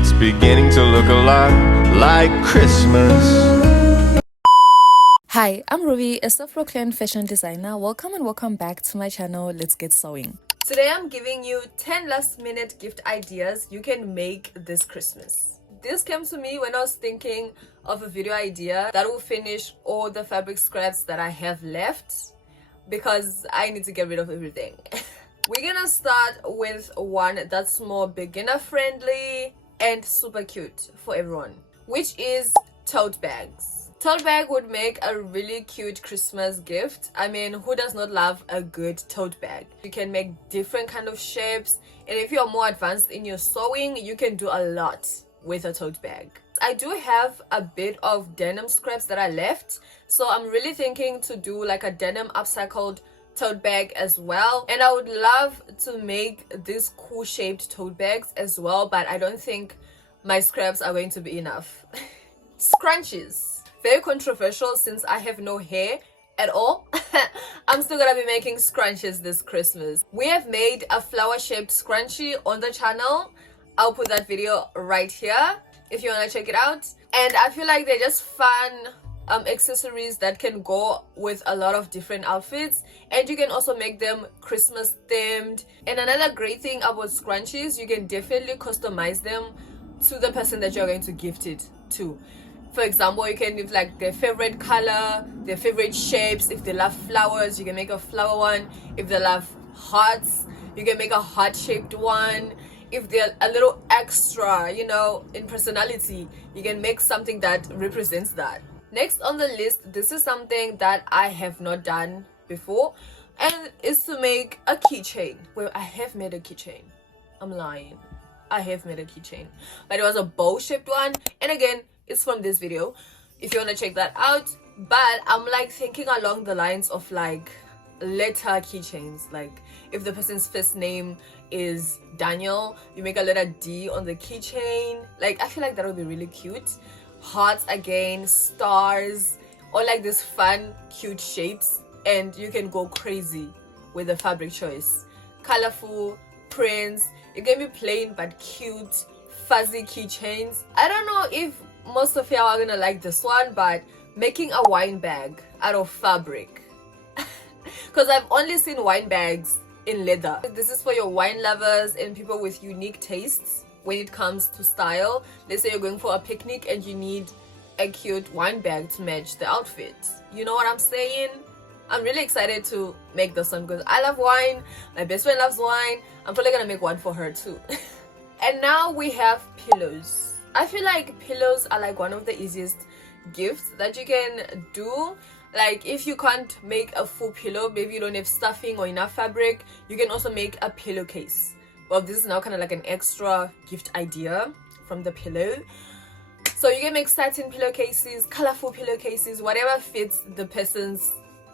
It's beginning to look a lot like Christmas. Hi, I'm Ruby, a self-proclaimed fashion designer. Welcome and welcome back to my channel. Let's get sewing. Today I'm giving you 10 last-minute gift ideas you can make this Christmas. This came to me when I was thinking of a video idea that will finish all the fabric scraps that I have left because I need to get rid of everything. We're gonna start with one that's more beginner friendly and super cute for everyone, which is tote bags. Tote bag would make a really cute Christmas gift. I mean, who does not love a good tote bag? You can make different kind of shapes, and if you're more advanced in your sewing, you can do a lot with a tote bag. I do have a bit of denim scraps that I left, so I'm really thinking to do like a denim upcycled tote bag as well, and I would love to make these cool shaped tote bags as well, but I don't think my scraps are going to be enough. Scrunchies. Very controversial since I have no hair at all. I'm still gonna be making scrunchies this Christmas. We have made a flower shaped scrunchie on the channel. I'll put that video right here if you want to check it out. And I feel like they're just fun accessories that can go with a lot of different outfits, and you can also make them Christmas themed. And another great thing about scrunchies, you can definitely customize them to the person that you're going to gift it to. For example, you can give like their favorite color, their favorite shapes. If they love flowers, you can make a flower one. If they love hearts, you can make a heart shaped one. If they're a little extra, you know, in personality, you can make something that represents that. Next on the list, this is something that I have not done before, and it's to make a keychain. Well, I have made a keychain. I'm lying. I have made a keychain, but it was a bow shaped one, and again, it's from this video if you want to check that out. But I'm like thinking along the lines of like letter keychains. Like if the person's first name is Daniel, you make a letter D on the keychain. Like I feel like that would be really cute. Hearts again, stars, or like this fun cute shapes, and you can go crazy with the fabric choice. Colorful prints. It can be plain but cute, fuzzy keychains. I don't know if most of y'all are gonna like this one, but making a wine bag out of fabric, because I've only seen wine bags in leather. This is for your wine lovers and people with unique tastes when it comes to style. Let's say you're going for a picnic and you need a cute wine bag to match the outfit. You know what I'm saying? I'm really excited to make this one because I love wine. My best friend loves wine. I'm probably gonna make one for her too. And now we have pillows. I feel like pillows are like one of the easiest gifts that you can do. Like if you can't make a full pillow, maybe you don't have stuffing or enough fabric, you can also make a pillowcase. Well, this is now kind of like an extra gift idea from the pillow. So you can make satin pillowcases, colorful pillowcases, whatever fits the person's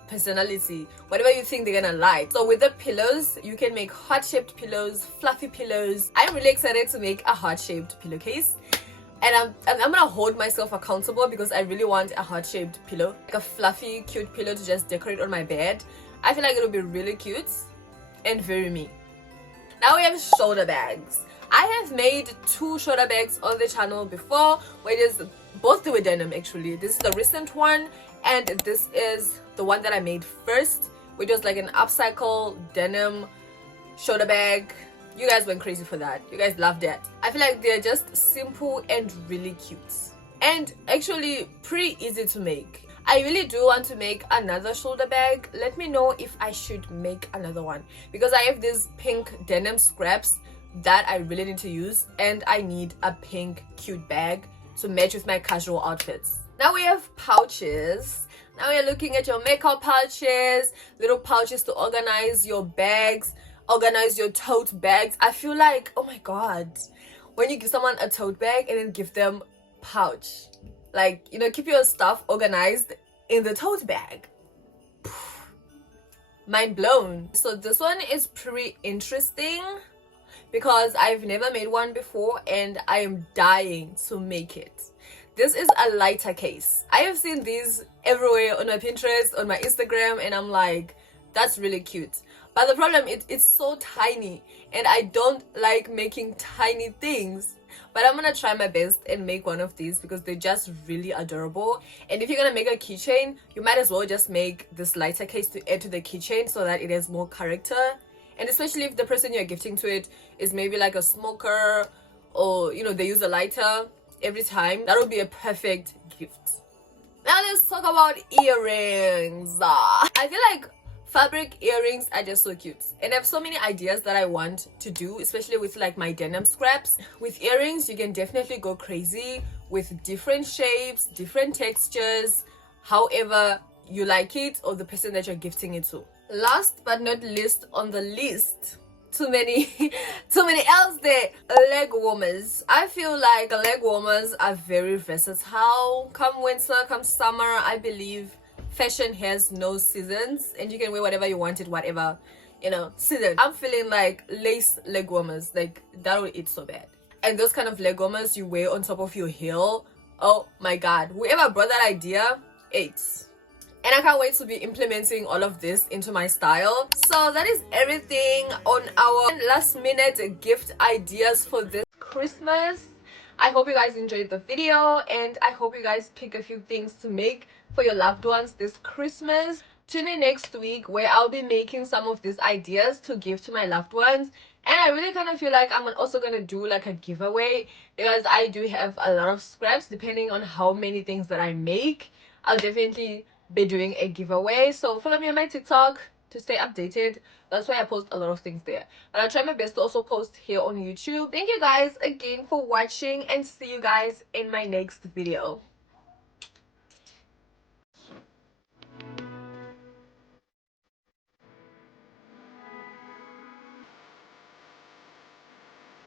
personality, whatever you think they're gonna like. So with the pillows, you can make heart-shaped pillows, fluffy pillows. I'm really excited to make a heart-shaped pillowcase, and I'm gonna hold myself accountable because I really want a heart-shaped pillow, like a fluffy cute pillow to just decorate on my bed. I feel like it'll be really cute and very me. Now we have shoulder bags. I have made 2 shoulder bags on the channel before, where it is both they were denim actually. This is the recent one, and this is the one that I made first, which was like an upcycle denim shoulder bag. You guys went crazy for that. You guys loved it. I feel like they're just simple and really cute, and actually pretty easy to make. I really do want to make another shoulder bag. Let me know if I should make another one, because I have these pink denim scraps that I really need to use, and I need a pink cute bag to match with my casual outfits. Now we have pouches. Now we're looking at your makeup pouches, little pouches to organize your bags, organize your tote bags. I feel like, oh my god, when you give someone a tote bag and then give them pouch, like, you know, keep your stuff organized in the tote bag. Mind blown. So this one is pretty interesting because I've never made one before and I am dying to make it. This is a lighter case. I have seen these everywhere on my Pinterest, on my Instagram, and I'm like, that's really cute. But the problem is it's so tiny, and I don't like making tiny things. but I'm gonna try my best and make one of these because they're just really adorable. And if you're gonna make a keychain, you might as well just make this lighter case to add to the keychain so that it has more character. And especially if the person you're gifting to it is maybe like a smoker, or you know, they use a lighter every time, that would be a perfect gift. Now let's talk about earrings. I feel like fabric earrings are just so cute, and I have so many ideas that I want to do, especially with like my denim scraps. With earrings, you can definitely go crazy with different shapes, different textures, however you like it, or the person that you're gifting it to. Last but not least on the list, too many else there, leg warmers. I feel like leg warmers are very versatile. Come winter, come summer, I believe fashion has no seasons and you can wear whatever you wanted, whatever, you know, season. I'm feeling like lace leg warmers, like that would eat so bad. And those kind of leg warmers you wear on top of your heel, oh my god, whoever brought that idea ate. And I can't wait to be implementing all of this into my style. So that is everything on our last minute gift ideas for this Christmas. I hope you guys enjoyed the video, and I hope you guys pick a few things to make for your loved ones this Christmas. Tune in next week where I'll be making some of these ideas to give to my loved ones. And I really kind of feel like I'm also gonna do like a giveaway, because I do have a lot of scraps. Depending on how many things that I make, I'll definitely be doing a giveaway. So follow me on my TikTok to stay updated. That's why I post a lot of things there, but I'll try my best to also post here on YouTube. Thank you guys again for watching, and see you guys in my next video.